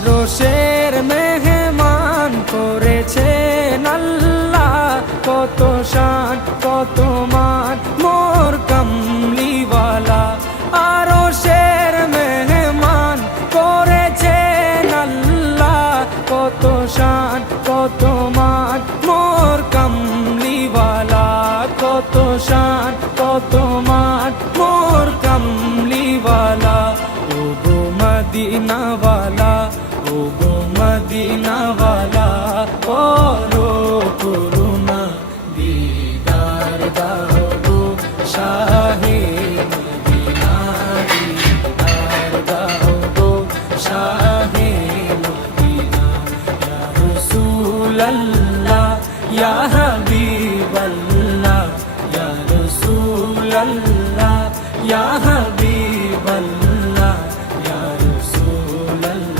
আরশের মেহমান করেছেন আল্লাহ, কত শান কত মান মোর কামলিওয়ালা। আরশের মেহমান করেছেন আল্লাহ, কত শান কত মান মোর কামলিওয়ালা, কত শান কত মান মোর কামলিওয়ালা। ও গো মদিনাওয়ালা, ও গো মদিনাওয়ালা, করো করুণা দিদার দাও গো শাহে